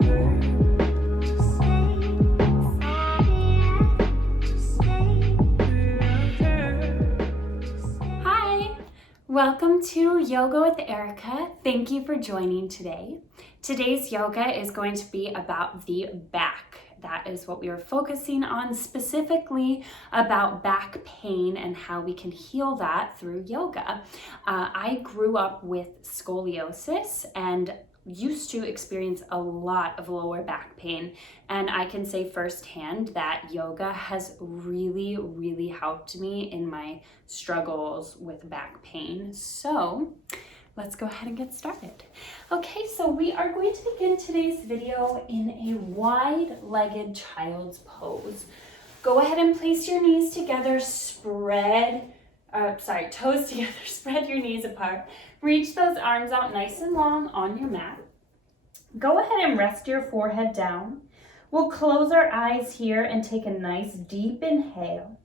Hi, welcome to Yoga with Erica. Thank you for joining today. Today's yoga is going to be about the back. That is what we are focusing on, specifically about back pain and how we can heal that through yoga. I grew up with scoliosis and used to experience a lot of lower back pain, and I can say firsthand that yoga has really helped me in my struggles with back pain. So let's go ahead and get started. Okay, so we are going to begin today's video in a wide-legged child's pose. Go ahead and place your knees together, toes together, spread your knees apart. Reach those arms out nice and long on your mat. Go ahead and rest your forehead down. We'll close our eyes here and take a nice deep inhale.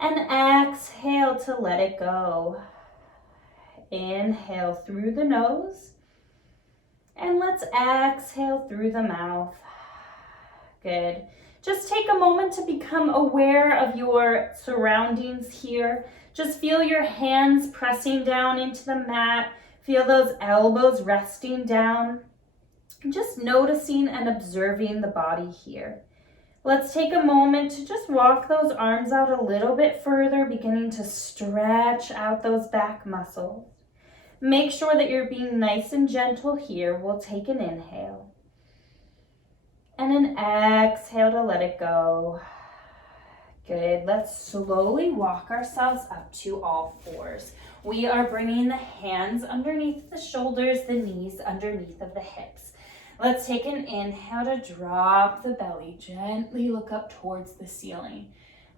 And exhale to let it go. Inhale through the nose. And let's exhale through the mouth. Good. Just take a moment to become aware of your surroundings here. Just feel your hands pressing down into the mat. Feel those elbows resting down. Just noticing and observing the body here. Let's take a moment to just walk those arms out a little bit further, beginning to stretch out those back muscles. Make sure that you're being nice and gentle here. We'll take an inhale. And an exhale to let it go. Good. Let's slowly walk ourselves up to all fours. We are bringing the hands underneath the shoulders, the knees underneath of the hips. Let's take an inhale to drop the belly. Gently look up towards the ceiling.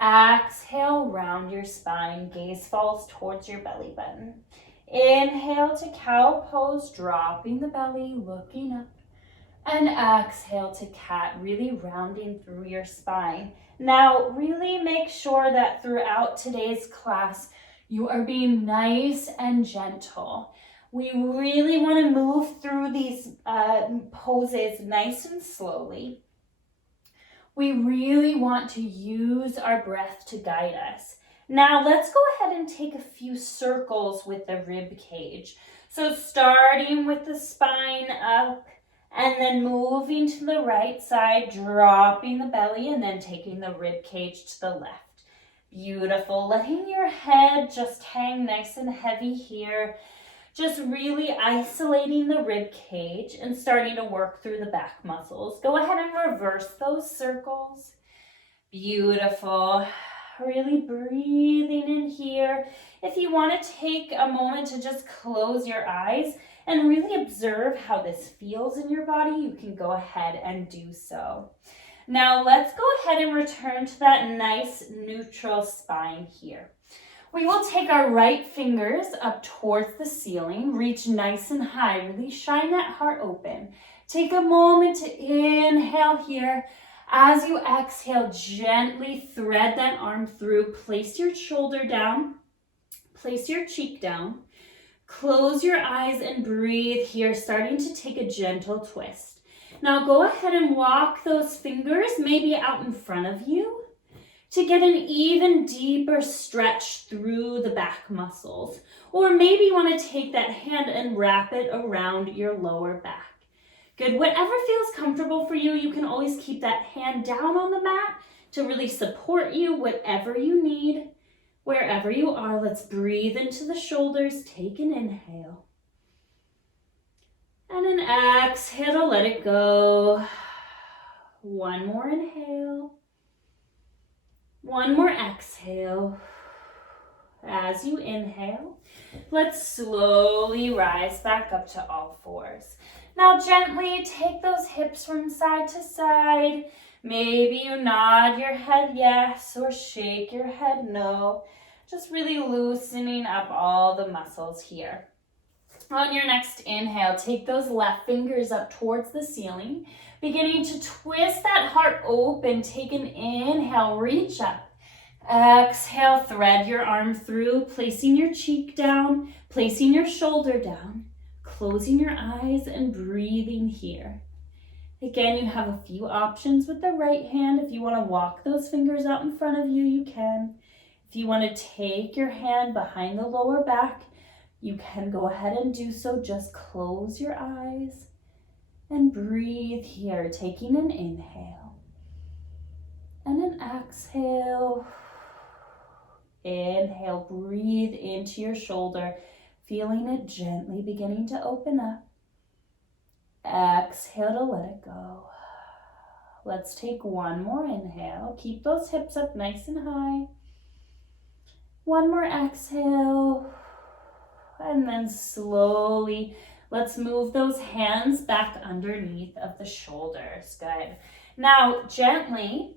Exhale, round your spine. Gaze falls towards your belly button. Inhale to cow pose, dropping the belly, looking up. And exhale to cat, really rounding through your spine. Now, really make sure that throughout today's class, you are being nice and gentle. We really want to move through these poses nice and slowly. We really want to use our breath to guide us. Now, let's go ahead and take a few circles with the rib cage. So starting with the spine up, and then moving to the right side, dropping the belly, and then taking the rib cage to the left. Beautiful. Letting your head just hang nice and heavy here. Just really isolating the rib cage and starting to work through the back muscles. Go ahead and reverse those circles. Beautiful. Really breathing in here. If you want to take a moment to just close your eyes and really observe how this feels in your body, you can go ahead and do so. Now let's go ahead and return to that nice neutral spine here. We will take our right fingers up towards the ceiling, reach nice and high, really shine that heart open. Take a moment to inhale here. As you exhale, gently thread that arm through, place your shoulder down, place your cheek down. Close your eyes and breathe here, starting to take a gentle twist. Now go ahead and walk those fingers maybe out in front of you to get an even deeper stretch through the back muscles. Or maybe you want to take that hand and wrap it around your lower back. Good, whatever feels comfortable for you, you can always keep that hand down on the mat to really support you, whatever you need. Wherever you are, let's breathe into the shoulders. Take an inhale. And an exhale to let it go. One more inhale. One more exhale. As you inhale, let's slowly rise back up to all fours. Now gently take those hips from side to side. Maybe you nod your head yes or shake your head no. Just really loosening up all the muscles here. On your next inhale, take those left fingers up towards the ceiling, beginning to twist that heart open. Take an inhale, reach up. Exhale, thread your arm through, placing your cheek down, placing your shoulder down, closing your eyes and breathing here. Again, you have a few options with the right hand. If you want to walk those fingers out in front of you, you can. If you want to take your hand behind the lower back, you can go ahead and do so. Just close your eyes and breathe here, taking an inhale and an exhale. Inhale, breathe into your shoulder, feeling it gently beginning to open up. Exhale to let it go. Let's take one more inhale. Keep those hips up nice and high. One more exhale. And then slowly, let's move those hands back underneath of the shoulders. Good. Now, gently,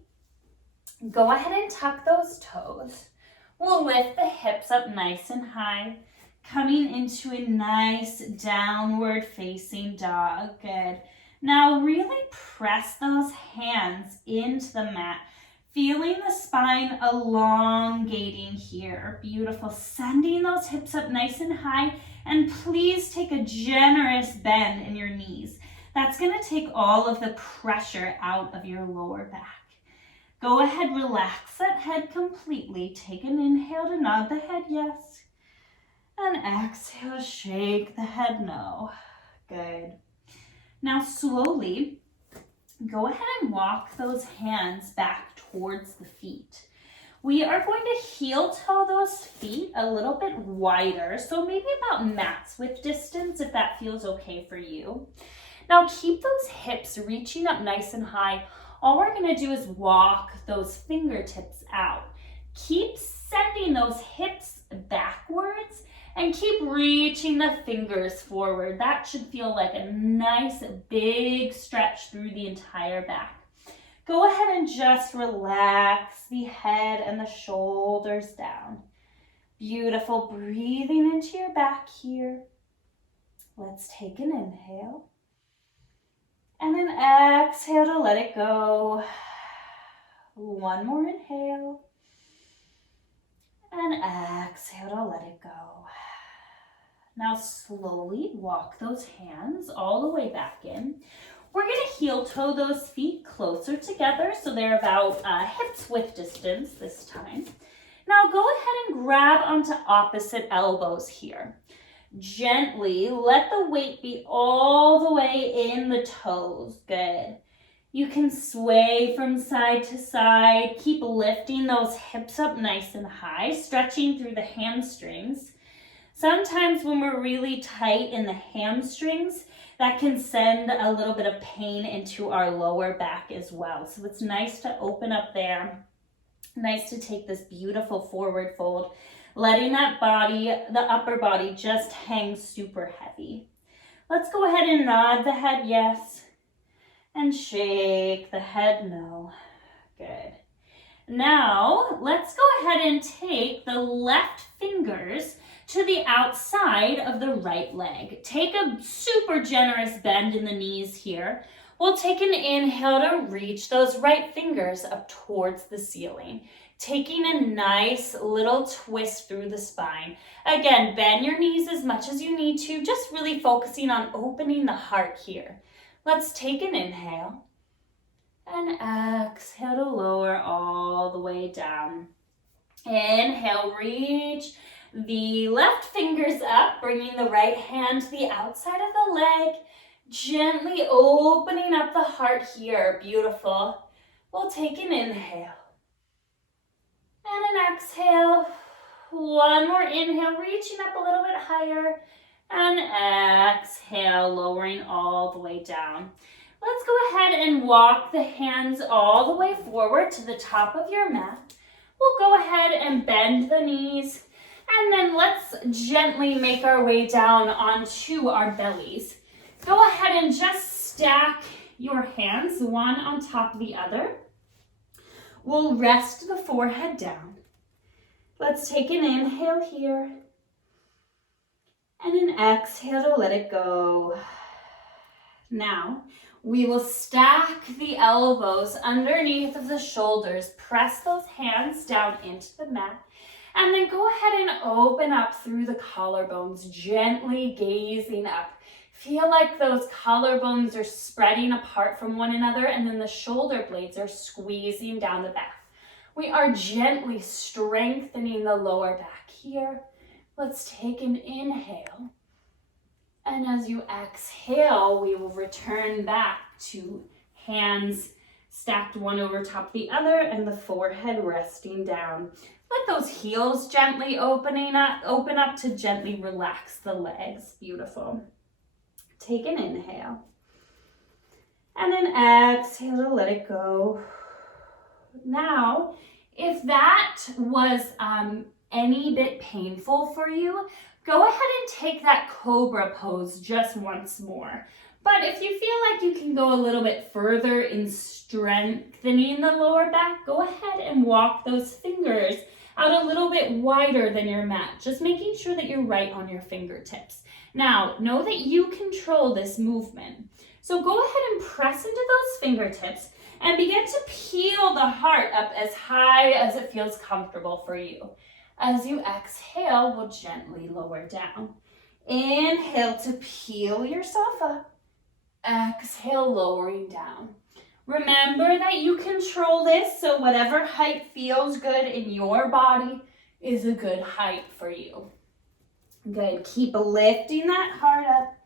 go ahead and tuck those toes. We'll lift the hips up nice and high, coming into a nice downward facing dog. Good. Now really press those hands into the mat, feeling the spine elongating here. Beautiful. Sending those hips up nice and high, and please take a generous bend in your knees. That's going to take all of the pressure out of your lower back. Go ahead, relax that head completely. Take an inhale to nod the head yes. And exhale, shake the head no. Good. Now slowly, go ahead and walk those hands back towards the feet. We are going to heel toe those feet a little bit wider, so maybe about mat's width distance if that feels okay for you. Now keep those hips reaching up nice and high. All we're going to do is walk those fingertips out. Keep sending those hips backwards and keep reaching the fingers forward. That should feel like a nice big stretch through the entire back. Go ahead and just relax the head and the shoulders down. Beautiful. Breathing into your back here. Let's take an inhale. And an exhale to let it go. One more inhale. And exhale to let it go. Now slowly walk those hands all the way back in. We're going to heel toe those feet closer together so they're about hips width distance this time. Now go ahead and grab onto opposite elbows here. Gently let the weight be all the way in the toes. Good. You can sway from side to side. Keep lifting those hips up nice and high, stretching through the hamstrings. Sometimes when we're really tight in the hamstrings, that can send a little bit of pain into our lower back as well. So it's nice to open up there. Nice to take this beautiful forward fold, letting that body, the upper body, just hang super heavy. Let's go ahead and nod the head yes, and shake the head no. Good. Now, let's go ahead and take the left fingers to the outside of the right leg. Take a super generous bend in the knees here. We'll take an inhale to reach those right fingers up towards the ceiling, taking a nice little twist through the spine. Again, bend your knees as much as you need to, just really focusing on opening the heart here. Let's take an inhale and exhale to lower all the way down. Inhale, reach the left fingers up, bringing the right hand to the outside of the leg, gently opening up the heart here. Beautiful. We'll take an inhale and an exhale. One more inhale, reaching up a little bit higher, and exhale, lowering all the way down. Let's go ahead and walk the hands all the way forward to the top of your mat. We'll go ahead and bend the knees, and then let's gently make our way down onto our bellies. Go ahead and just stack your hands one on top of the other. We'll rest the forehead down. Let's take an inhale here and an exhale to let it go. Now, we will stack the elbows underneath of the shoulders. Press those hands down into the mat. And then go ahead and open up through the collarbones, gently gazing up. Feel like those collarbones are spreading apart from one another, and then the shoulder blades are squeezing down the back. We are gently strengthening the lower back here. Let's take an inhale. And as you exhale, we will return back to hands stacked one over top of the other and the forehead resting down. Let those heels gently open up to gently relax the legs. Beautiful. Take an inhale. And an exhale to let it go. Now, if that was any bit painful for you, go ahead and take that cobra pose just once more. But if you feel like you can go a little bit further in strengthening the lower back, go ahead and walk those fingers out a little bit wider than your mat, just making sure that you're right on your fingertips. Now, know that you control this movement. So go ahead and press into those fingertips and begin to peel the heart up as high as it feels comfortable for you. As you exhale, we'll gently lower down. Inhale to peel yourself up. Exhale, lowering down. Remember that you control this, so whatever height feels good in your body is a good height for you. Good. Keep lifting that heart up,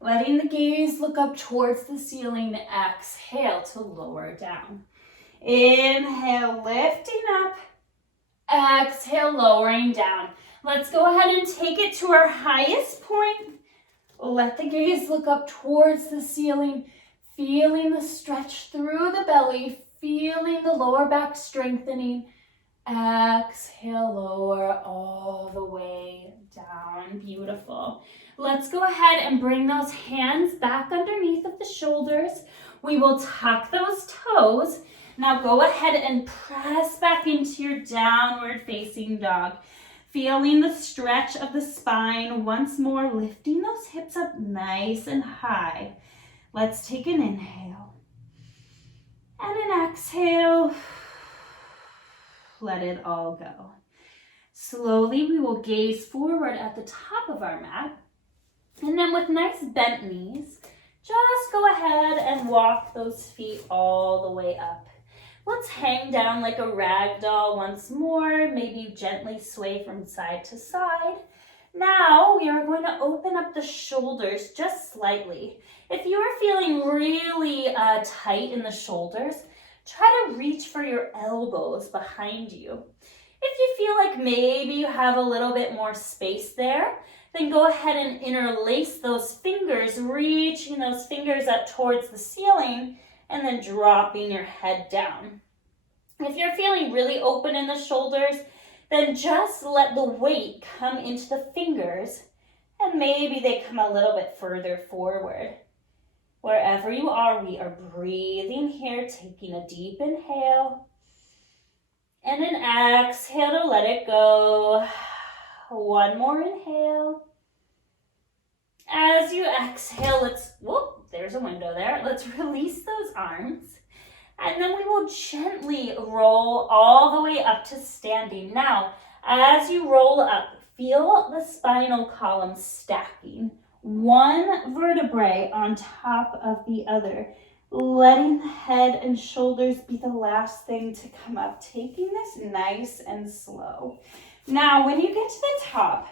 letting the gaze look up towards the ceiling. Exhale to lower down. Inhale, lifting up. Exhale, lowering down. Let's go ahead and take it to our highest point. Let the gaze look up towards the ceiling, feeling the stretch through the belly, feeling the lower back strengthening. Exhale, lower all the way down. Beautiful. Let's go ahead and bring those hands back underneath of the shoulders. We will tuck those toes. Now go ahead and press back into your downward facing dog. Feeling the stretch of the spine once more, lifting those hips up nice and high. Let's take an inhale and an exhale. Let it all go. Slowly, we will gaze forward at the top of our mat. And then with nice bent knees, just go ahead and walk those feet all the way up. Let's hang down like a rag doll once more. Maybe gently sway from side to side. Now we are going to open up the shoulders just slightly. If you are feeling really tight in the shoulders, try to reach for your elbows behind you. If you feel like maybe you have a little bit more space there, then go ahead and interlace those fingers, reaching those fingers up towards the ceiling, and then dropping your head down. If you're feeling really open in the shoulders, then just let the weight come into the fingers, and maybe they come a little bit further forward. Wherever you are, we are breathing here, taking a deep inhale, and an exhale to let it go. One more inhale. As you exhale, there's a window there. Let's release those arms. And then we will gently roll all the way up to standing. Now, as you roll up, feel the spinal column stacking. One vertebrae on top of the other. Letting the head and shoulders be the last thing to come up. Taking this nice and slow. Now, when you get to the top,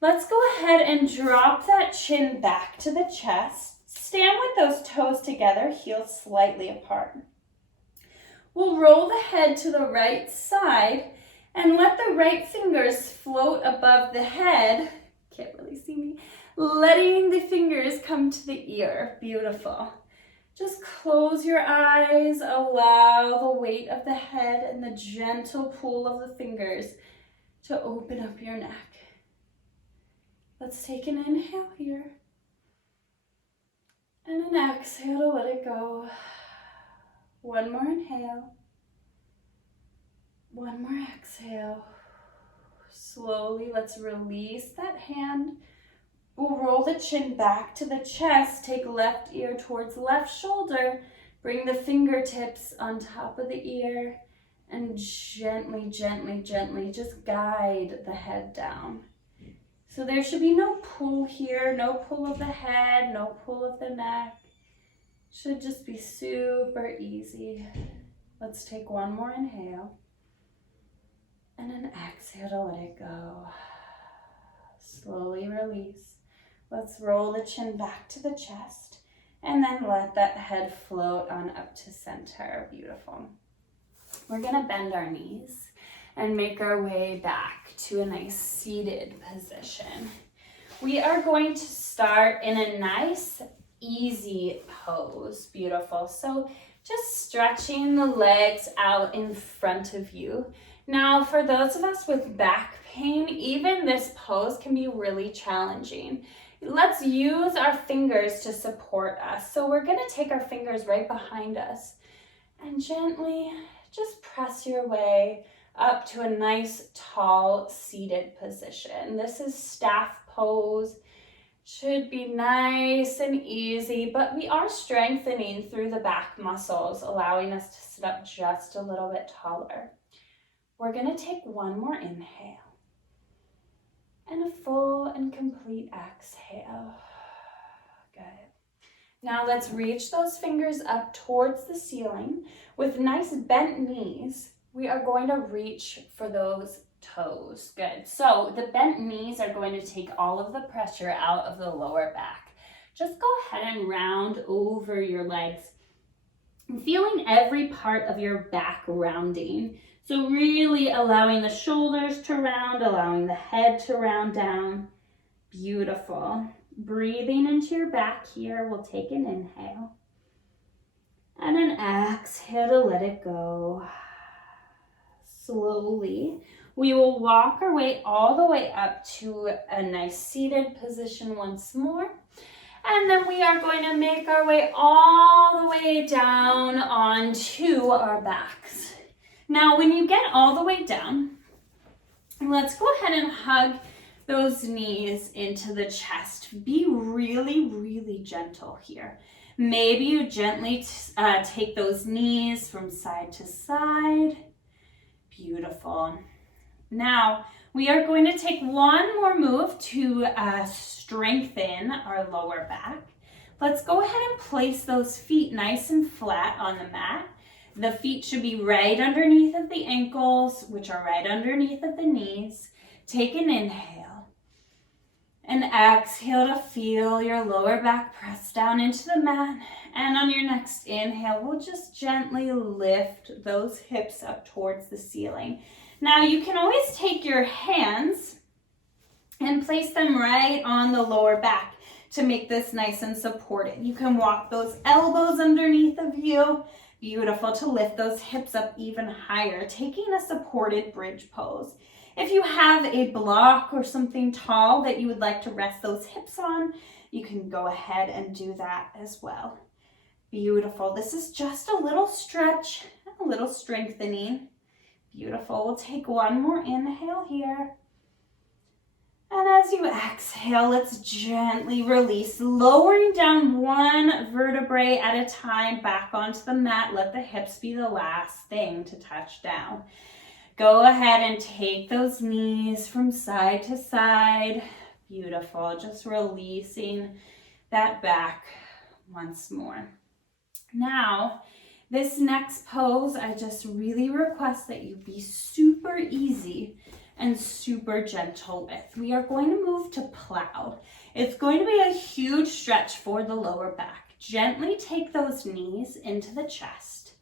let's go ahead and drop that chin back to the chest. Stand with those toes together, heels slightly apart. We'll roll the head to the right side and let the right fingers float above the head. Can't really see me. Letting the fingers come to the ear. Beautiful. Just close your eyes. Allow the weight of the head and the gentle pull of the fingers to open up your neck. Let's take an inhale here. And an exhale to let it go. One more inhale. One more exhale. Slowly, let's release that hand. We'll roll the chin back to the chest. Take left ear towards left shoulder. Bring the fingertips on top of the ear. And gently, gently, gently just guide the head down. So there should be no pull here, no pull of the head, no pull of the neck. Should just be super easy. Let's take one more inhale. And then exhale to let it go. Slowly release. Let's roll the chin back to the chest. And then let that head float on up to center. Beautiful. We're gonna bend our knees and make our way back to a nice seated position. We are going to start in a nice, easy pose. Beautiful. So just stretching the legs out in front of you. Now, for those of us with back pain, even this pose can be really challenging. Let's use our fingers to support us. So we're going to take our fingers right behind us and gently just press your way up to a nice, tall, seated position. This is staff pose. Should be nice and easy, but we are strengthening through the back muscles, allowing us to sit up just a little bit taller. We're going to take one more inhale and a full and complete exhale. Good. Now let's reach those fingers up towards the ceiling. With nice bent knees, we are going to reach for those toes. Good. So the bent knees are going to take all of the pressure out of the lower back. Just go ahead and round over your legs, feeling every part of your back rounding. So really allowing the shoulders to round, allowing the head to round down. Beautiful. Breathing into your back here. We'll take an inhale. And an exhale to let it go. Slowly, we will walk our way all the way up to a nice seated position once more. And then we are going to make our way all the way down onto our backs. Now, when you get all the way down, let's go ahead and hug those knees into the chest. Be really, really gentle here. Maybe you gently take those knees from side to side. Beautiful. Now, we are going to take one more move to strengthen our lower back. Let's go ahead and place those feet nice and flat on the mat. The feet should be right underneath of the ankles, which are right underneath of the knees. Take an inhale. And exhale to feel your lower back press down into the mat. And on your next inhale, we'll just gently lift those hips up towards the ceiling. Now you can always take your hands and place them right on the lower back to make this nice and supported. You can walk those elbows underneath of you. Beautiful, to lift those hips up even higher, taking a supported bridge pose. If you have a block or something tall that you would like to rest those hips on, you can go ahead and do that as well. Beautiful. This is just a little stretch, a little strengthening. Beautiful. We'll take one more inhale here. And as you exhale, let's gently release, lowering down one vertebrae at a time back onto the mat. Let the hips be the last thing to touch down. Go ahead and take those knees from side to side. Beautiful. Just releasing that back once more. Now, this next pose, I just really request that you be super easy and super gentle with. We are going to move to plow. It's going to be a huge stretch for the lower back. Gently take those knees into the chest.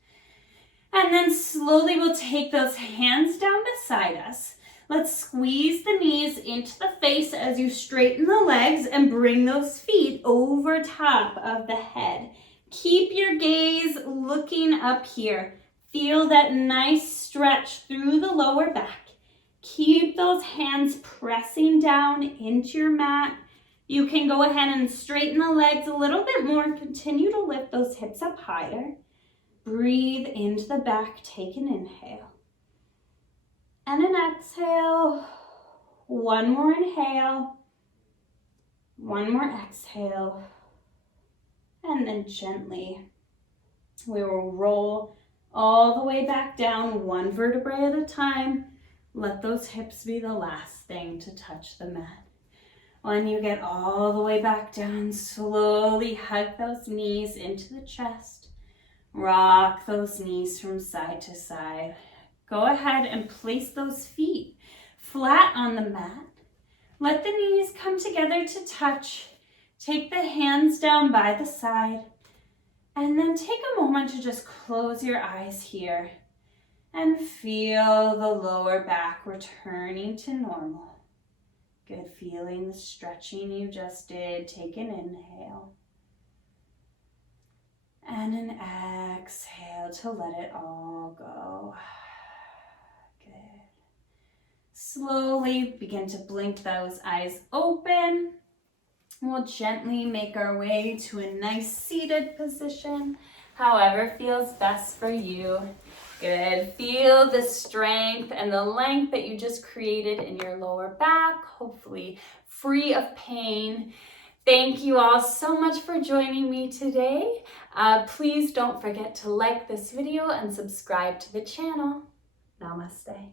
And then slowly we'll take those hands down beside us. Let's squeeze the knees into the face as you straighten the legs and bring those feet over top of the head. Keep your gaze looking up here. Feel that nice stretch through the lower back. Keep those hands pressing down into your mat. You can go ahead and straighten the legs a little bit more. Continue to lift those hips up higher. Breathe into the back. Take an inhale. And an exhale. One more inhale. One more exhale. And then gently, we will roll all the way back down, one vertebrae at a time. Let those hips be the last thing to touch the mat. When you get all the way back down, slowly hug those knees into the chest. Rock those knees from side to side. Go ahead and place those feet flat on the mat. Let the knees come together to touch. Take the hands down by the side. And then take a moment to just close your eyes here and feel the lower back returning to normal. Good, feeling the stretching you just did. Take an inhale. And an exhale to let it all go. Good. Slowly begin to blink those eyes open. We'll gently make our way to a nice seated position, however feels best for you. Good. Feel the strength and the length that you just created in your lower back, hopefully free of pain. Thank you all so much for joining me today. Please don't forget to like this video and subscribe to the channel. Namaste.